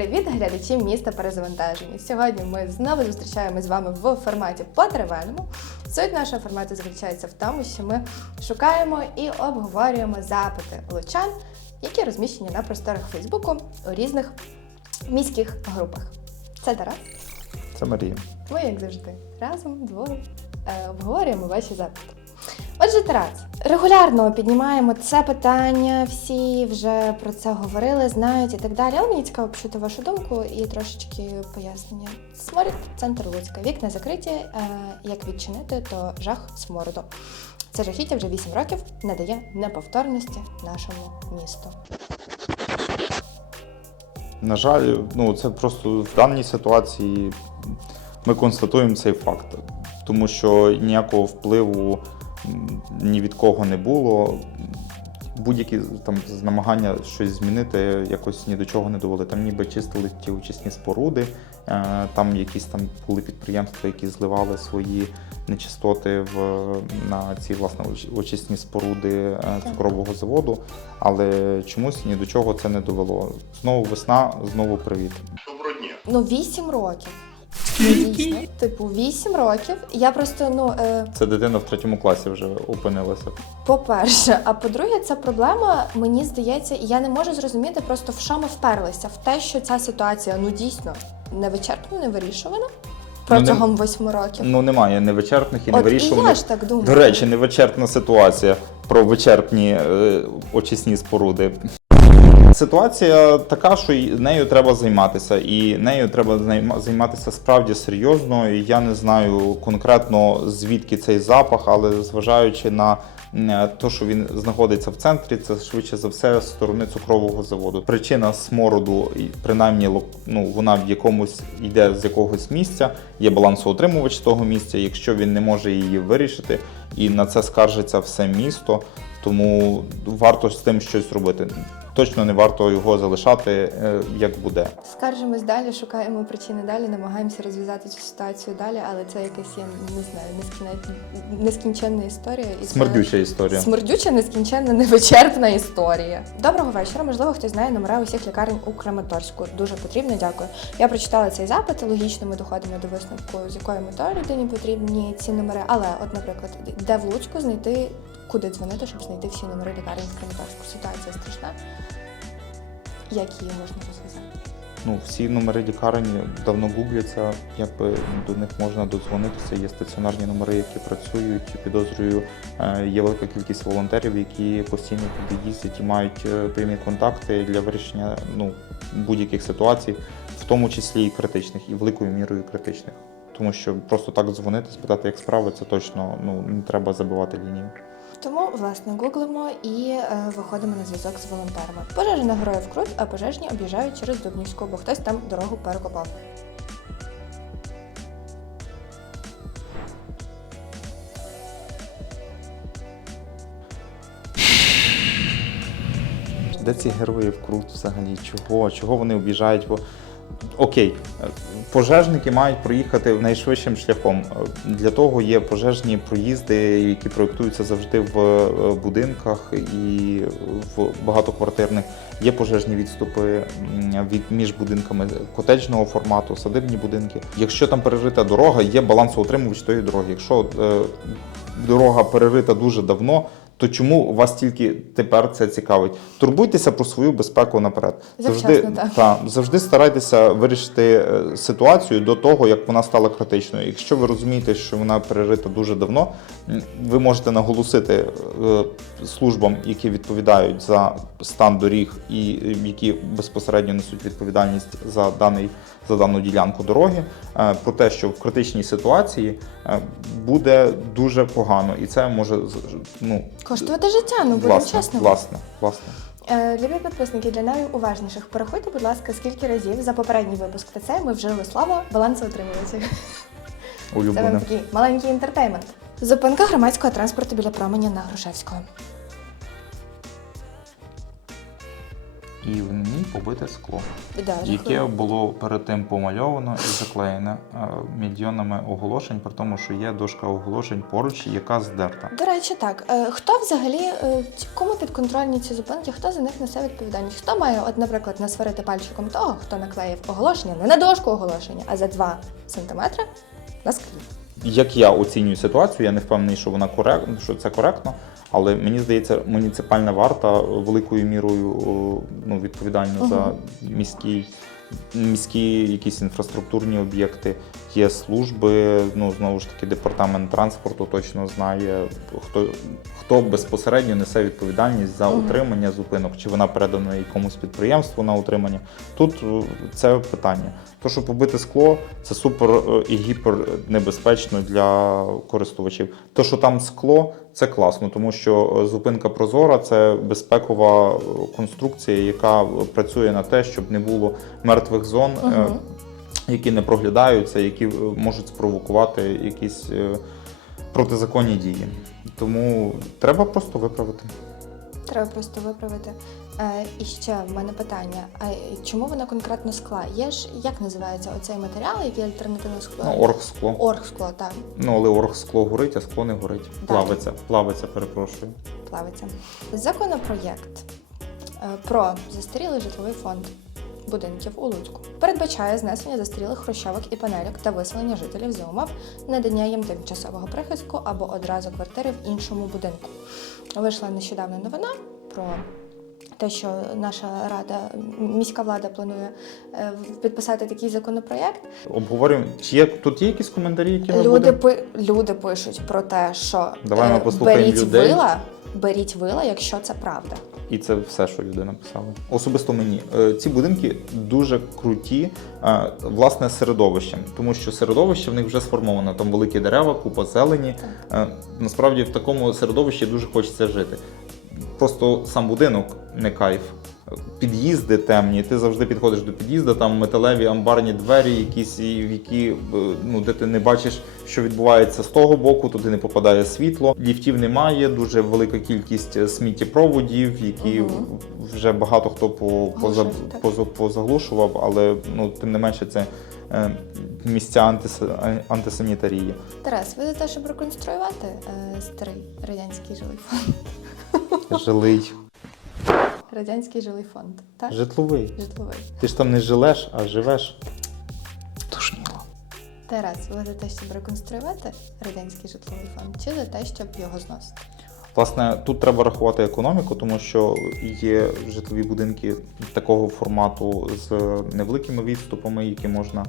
Привіт, глядачі міста перезавантаження. Сьогодні ми знову зустрічаємось з вами в форматі по-тривальному. Суть нашого формату заключається в тому, що ми шукаємо і обговорюємо запити лучан, які розміщені на просторах Фейсбуку у різних міських групах. Це Тарас. Це Марія. Ми, як завжди, разом двоє е, обговорюємо ваші запити. Отже, Тарас, регулярно піднімаємо це питання, всі вже про це говорили, знають і так далі. Але мені цікаво почути вашу думку і трошечки пояснення. Сморід, центр Луцька. Вікна закриті. Е, як відчинити, то жах смороду. Це жахіття вже 8 років не дає неповторності нашому місту. На жаль, ну це просто в даній ситуації ми констатуємо цей факт, тому що ніякого впливу ні від кого не було. Будь-які там намагання щось змінити якось ні до чого не довели. Там ніби чистили ті очисні споруди, е, там якісь там були підприємства, які зливали свої нечистоти в, на ці власне очисні споруди е, цукрового заводу, але чомусь ні до чого це не довело. Знову весна, знову привіт. Доброго дня. Ну, 8 років. Типу, 8 років. Я просто, ну. Е, Це дитина в третьому класі вже опинилася. По-перше, а по-друге, ця проблема, мені здається, і я не можу зрозуміти просто в що ми вперлися, в те, що ця ситуація ну дійсно не вичерпно, не вирішувана протягом восьми років. Ну немає невичерпних і От і невирішуваних. ж так думаю. До речі, невичерпна ситуація про вичерпні е, очисні споруди. Ситуація така, що нею треба займатися, і нею треба займатися справді серйозно. І Я не знаю конкретно звідки цей запах, але зважаючи на те, що він знаходиться в центрі, це швидше за все з сторони цукрового заводу. Причина смороду, принаймні, ну вона в якомусь йде з якогось місця, є балансоутримувач того місця. Якщо він не може її вирішити, і на це скаржиться все місто, тому варто з тим щось робити. Точно не варто його залишати е, як буде. Скаржимось далі, шукаємо причини далі, намагаємося розв'язати цю ситуацію далі, але це якась я не знаю, нескінченна, історія. І це- Смердюча історія. Смердюча, нескінченна, невичерпна історія. Доброго вечора. Можливо, хтось знає номера усіх лікарень у Краматорську. Дуже потрібно, дякую. Я прочитала цей запит. Логічно ми доходимо до висновку, з якою метою людині потрібні ці номери. Але, от, наприклад, де в Луцьку знайти, куди дзвонити, щоб знайти всі номери лікарень в Краматорську. Ситуація страшна. Як її можна розв'язати? Ну, всі номери лікарень давно гугляться, якби до них можна додзвонитися. Є стаціонарні номери, які працюють. Підозрюю, е, є велика кількість волонтерів, які постійно туди їздять і мають е, прямі контакти для вирішення ну, будь-яких ситуацій, в тому числі і критичних, і великою мірою критичних. Тому що просто так дзвонити, спитати, як справи, це точно ну не треба забивати лінію. Тому, власне, гуглимо і е, виходимо на зв'язок з волонтерами. Пожежа на героїв крут, а пожежні об'їжджають через Дубнівську, бо хтось там дорогу перекопав. Де ці герої в крут взагалі? Чого? Чого вони обіжають? Бо окей, пожежники мають проїхати найшвидшим шляхом. Для того є пожежні проїзди, які проєктуються завжди в е, будинках і в багатоквартирних. Є пожежні відступи від між будинками котеджного формату, садибні будинки. Якщо там перерита дорога, є балансоутримувач тої дороги. Якщо е, дорога перерита дуже давно. То чому вас тільки тепер це цікавить? Турбуйтеся про свою безпеку наперед. Завчасно, завжди, так. та, завжди старайтеся вирішити е, ситуацію до того, як вона стала критичною. Якщо ви розумієте, що вона перерита дуже давно, ви можете наголосити е, службам, які відповідають за стан доріг і е, які безпосередньо несуть відповідальність за даний за дану ділянку дороги, про те, що в критичній ситуації буде дуже погано, і це може ну Коштувати життя, ну будемо власне, чесними. власне, власне. Е, Любі підписники, для найуважніших, порахуйте, будь ласка, скільки разів за попередній випуск ТЦ ми вжили слово балансоутримувачі. Це вам Улюблене. такий маленький інтертеймент. Зупинка громадського транспорту біля променя на Грушевського. І в ній побите скло, Да, яке жахливо. було перед тим помальовано і заклеєне е, мільйонами оголошень, при тому, що є дошка оголошень поруч, яка здерта. До речі, так. Е, Хто взагалі, е, кому підконтрольні ці зупинки, хто за них несе відповідальність? Хто має, от, наприклад, насварити пальчиком того, хто наклеїв оголошення не на дошку оголошення, а за 2 сантиметри на склі? Як я оцінюю ситуацію, я не впевнений, що вона корект, що це коректно, але мені здається, муніципальна варта великою мірою о, ну, відповідальна за міські. Міські якісь інфраструктурні об'єкти, є служби. Ну знову ж таки, департамент транспорту точно знає, хто, хто безпосередньо несе відповідальність за утримання зупинок, чи вона передана якомусь підприємству на утримання. Тут е, це питання. То, що побите скло, це супер е, і гіпер небезпечно для користувачів. То, що там скло, це класно, тому що е, зупинка прозора це безпекова конструкція, яка працює на те, щоб не було мертвих зон, Мгм. Які не проглядаються, які е, можуть спровокувати якісь е, протизаконні дії. Тому треба просто виправити. Треба просто виправити. Е, і ще в мене питання: а чому вона конкретно скла? Є ж як називається оцей матеріал, який альтернативно скло? Ну, оргскло. Оргскло, так, Ну, але оргскло горить, а скло не горить. Да. Плавиться, плавиться, перепрошую. плавиться. Законопроєкт про застарілий житловий фонд будинків у Луцьку передбачає знесення застарілих хрущовок і панельок та виселення жителів за умов надання їм тимчасового прихистку або одразу квартири в іншому будинку. Вийшла нещодавно новина про. Те, що наша рада, міська влада планує е, підписати такий законопроєкт, Обговорюємо. Чи є тут є якісь коментарі, які ми Люди, будемо? пи- люди пишуть про те, що Давай ми е, послухаємо беріть людей. вила, беріть вила, якщо це правда. І це все, що людина писала. Особисто мені Е, ці будинки дуже круті, е, власне, середовищем, тому що середовище в них вже сформовано. Там великі дерева, купа зелені. Так. Насправді в такому середовищі дуже хочеться жити. Просто сам будинок не кайф. Під'їзди темні, ти завжди підходиш до під'їзду, там металеві амбарні двері, якісь, в які е, ну, де ти не бачиш, що відбувається з того боку, туди не попадає світло. Ліфтів немає, дуже велика кількість е, сміттєпроводів, які Мгм. вже багато хто по, поза, поза, позаглушував, але ну, тим не менше це е, місця антис, антисанітарії. Тарас, ви за те, щоб реконструювати е, старий радянський жилий фонд. Жилий. Радянський жилий фонд, так? Житловий. Житловий. Ти ж там не жилеш, а живеш. Тушніло. Тарас, ви за те, щоб реконструювати радянський житловий фонд, чи за те, щоб його зносити? Власне, тут треба рахувати економіку, тому що є житлові будинки такого формату з невеликими відступами, які можна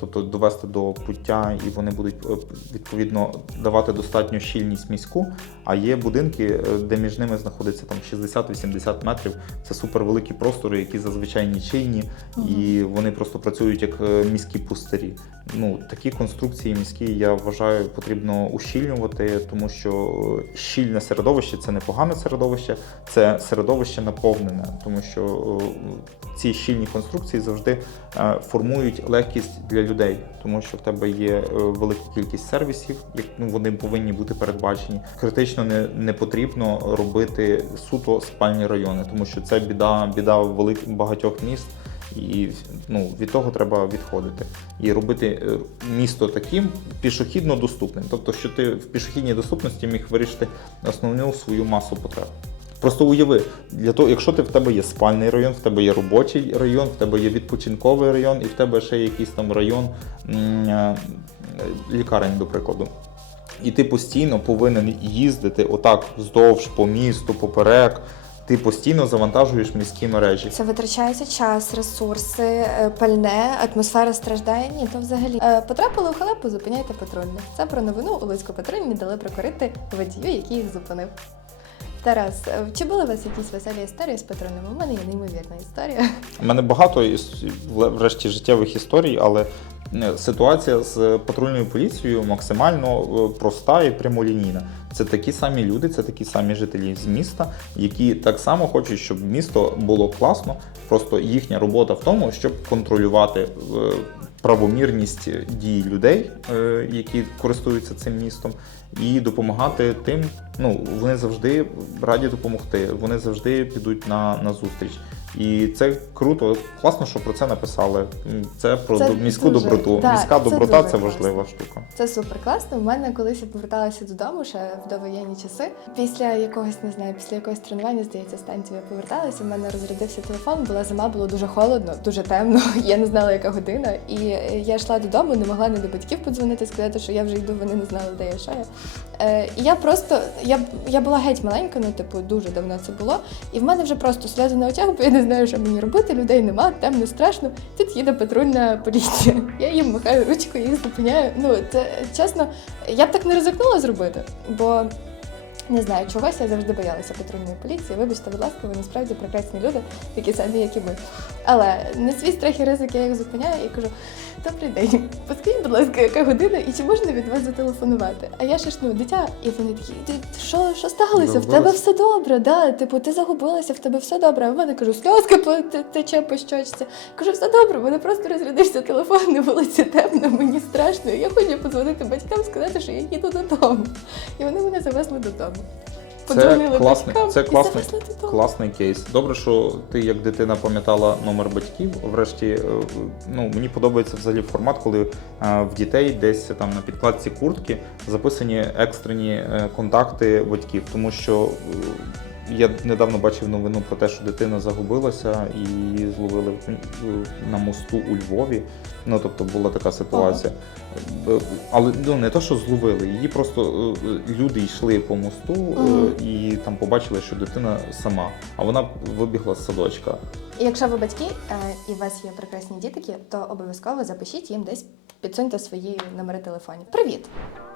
тобто, довести до пуття, і вони будуть е, відповідно давати достатню щільність міську. А є будинки, е, де між ними знаходиться там 60-80 метрів. Це супервеликі простори, які зазвичай нічийні, і вони просто працюють як е, міські пустирі. Ну, такі конструкції міські, я вважаю, потрібно ущільнювати, тому що щільне середовище це не погане середовище, це середовище наповнене, тому що ці щільні конструкції завжди формують легкість для людей, тому що в тебе є е, велика кількість сервісів, ну вони повинні бути передбачені. Критично не, не потрібно робити суто спальні райони, тому що це біда, біда великих багатьох міст. І ну, від того треба відходити і робити е, місто таким пішохідно доступним. Тобто, що ти в пішохідній доступності міг вирішити основну свою масу потреб. Просто уяви, для того, якщо ти в тебе є спальний район, в тебе є робочий район, в тебе є відпочинковий район, і в тебе ще якийсь там район е, лікарень, до прикладу. І ти постійно повинен їздити отак вздовж по місту, поперек. Ти постійно завантажуєш міські мережі. Це витрачається час, ресурси, е, пальне, атмосфера страждає. Ні, то взагалі Е, потрапили у халепу, зупиняйте патрульних. Це про новину у Луцьку патрульні дали прикурити водію, який їх зупинив. Тарас, е, чи були у вас якісь веселі історії з патрульними? У мене є неймовірна історія. У мене багато іс- врешті життєвих історій, але е, ситуація з патрульною поліцією максимально е, проста і прямолінійна. Це такі самі люди, це такі самі жителі з міста, які так само хочуть, щоб місто було класно. Просто їхня робота в тому, щоб контролювати правомірність дій людей, які користуються цим містом, і допомагати тим. Ну, вони завжди раді допомогти, вони завжди підуть на, на зустріч. І це круто, класно, що про це написали. Це про Це міську дуже- доброту. так, Міська це доброта це класно. важлива штука. Це супер класно. У мене колись я поверталася додому ще в довоєнні часи. Після якогось не знаю, після якогось тренування, здається, станцію я поверталася. У мене розрядився телефон. Була зима, було дуже холодно, дуже темно. Я не знала, яка година. І я йшла додому, не могла не до батьків подзвонити, сказати, що я вже йду. Вони не знали, де я що я. Е, і я просто я, я була геть маленька, ну типу дуже давно це було. І в мене вже просто сльози на очах, бо я не знаю, що мені робити. Людей нема, не страшно. Тут їде патрульна поліція. Я їм махаю ручку, їх зупиняю. Ну це чесно, я б так не ризикнула зробити, бо. Не знаю, чогось я завжди боялася патрульної поліції. Вибачте, будь ласка, вони справді прекрасні люди, такі самі, як і ми. Але не свій страх і ризик я їх зупиняю і кажу: добрий день, поскажіть, будь ласка, яка година і чи можна від вас зателефонувати? А я ще ж ну дитя, і вони такі, «Ти що, що сталося? В тебе все добре, да? Типу, ти загубилася, в тебе все добре. А в мене кажу, сльозка тече по щочці. Кажу, все добре, мене просто розрядився телефон, на вулиці темно, мені страшно. Я хочу подзвонити батькам, сказати, що я їду додому. І вони мене завезли додому. Подзвонили класний- батькам це і класний- завезли додому. Класний кейс. Добре, що ти як дитина пам'ятала номер батьків. Врешті, е, ну мені подобається взагалі формат, коли е, в дітей десь там на підкладці куртки записані екстрені е, контакти батьків, тому що. е, Я недавно бачив новину про те, що дитина загубилася і її зловили на мосту у Львові. Ну тобто була така ситуація. Е, Але ну не то, що зловили, її просто е, е, люди йшли по мосту е, Мгм. і там побачили, що дитина сама, а вона вибігла з садочка. Якщо ви батьки е, і у вас є прекрасні дітки, то обов'язково запишіть їм десь підсуньте свої номери телефонів. Привіт!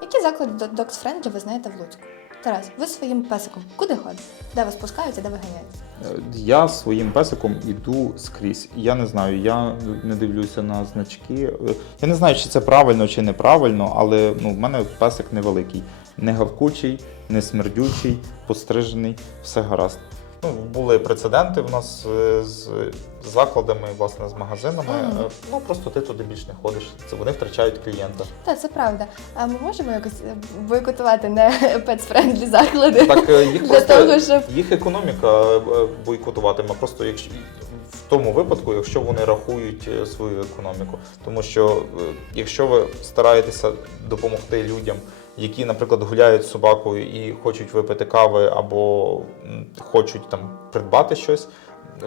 Які заклади Dogs Friendly ви знаєте в Луцьку? Тарас, ви зі своїм песиком куди ходите? Де вас пускають, де ви ганяєте? Я своїм песиком іду скрізь. Я не знаю, я не дивлюся на значки. Е, Я не знаю, чи це правильно чи неправильно, але ну, в мене песик невеликий, не гавкучий, не смердючий, пострижений, все гаразд. Ну, були прецеденти в нас е, з закладами, власне, з магазинами. Е, Ну просто ти туди більш не ходиш. Це вони втрачають клієнта. Так, це правда. А ми можемо якось е, бойкотувати не pets-friendly заклади Так їх для просто того, щоб їх економіка бойкотуватиме. Просто якщо в тому випадку, якщо вони рахують свою економіку, тому що якщо ви стараєтеся допомогти людям, які, наприклад, гуляють з собакою і хочуть випити кави або хочуть там придбати щось,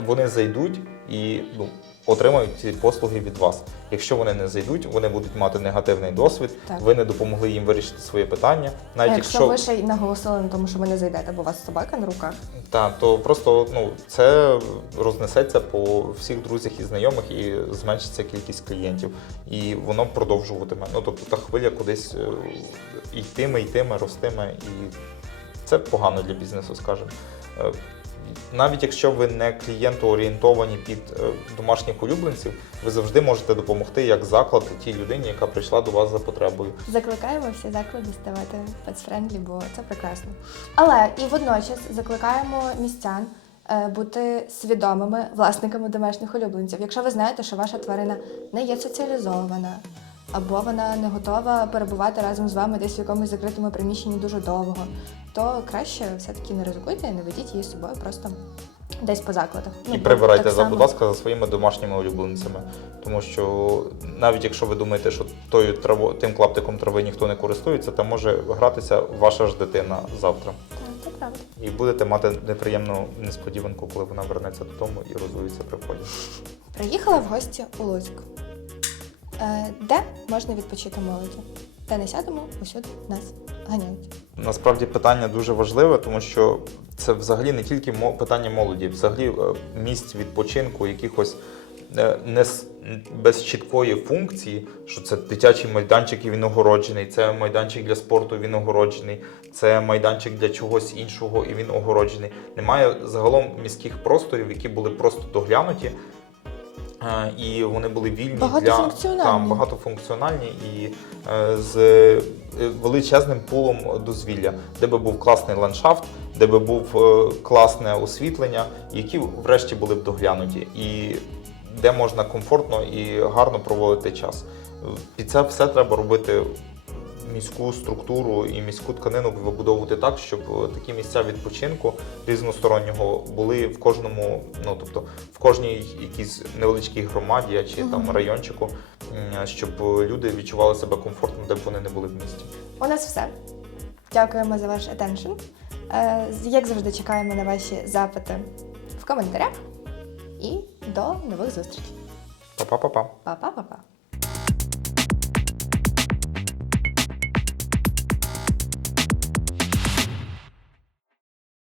вони зайдуть і ну. Отримають ці послуги від вас. Якщо вони не зайдуть, вони будуть мати негативний досвід. Так. Ви не допомогли їм вирішити своє питання. А Навіть якщо ви ще й наголосили на тому, що ви не зайдете, бо у вас собака на руках. Так, то просто ну це рознесеться по всіх друзях і знайомих і зменшиться кількість клієнтів, і воно продовжуватиме. Ну тобто та хвиля кудись е, йтиме, йтиме, ростиме, і це погано для бізнесу, скажімо. Е, Навіть якщо ви не клієнтоорієнтовані під е, домашніх улюбленців, ви завжди можете допомогти як заклад тій людині, яка прийшла до вас за потребою. Закликаємо всі заклади ставати pets-friendly, бо це прекрасно. Але і водночас закликаємо містян е, бути свідомими власниками домашніх улюбленців. Якщо ви знаєте, що ваша тварина не є соціалізована, або вона не готова перебувати разом з вами десь в якомусь закритому приміщенні дуже довго, то краще все-таки не ризикуйте і не ведіть її з собою просто десь по закладах. І бо прибирайте, за, будь ласка, за своїми домашніми улюбленцями. Тому що навіть якщо ви думаєте, що тою траво, тим клаптиком трави ніхто не користується, то може гратися ваша ж дитина завтра. Це правда. І будете мати неприємну несподіванку, коли вона вернеться додому і розвується при вході. Приїхала в гості у Луцьк. Е, де можна відпочити молоді? Де не сядемо, усюди нас ганяють. Насправді питання дуже важливе, тому що це взагалі не тільки питання молоді, взагалі е, місць відпочинку, якихось е, не без чіткої функції, що це дитячий майданчик і він огороджений, це майданчик для спорту, він огороджений, це майданчик для чогось іншого і він огороджений. Немає загалом міських просторів, які були просто доглянуті. Е, І вони були вільні для там, багатофункціональні і е, з е, величезним пулом дозвілля, де би був класний ландшафт, де би був класне освітлення, які врешті були б доглянуті, і де можна комфортно і гарно проводити час. Під це все треба робити міську структуру і міську тканину вибудовувати так, щоб е, такі місця відпочинку різностороннього були в кожному, ну тобто в кожній якійсь невеличкій громаді чи там райончику, щоб люди відчували себе комфортно, де б вони не були в місті. У нас все. Дякуємо за ваш attention. Е, Як завжди, чекаємо на ваші запити в коментарях. І до нових зустрічей. Па-па-па-па. Па-па-па-па.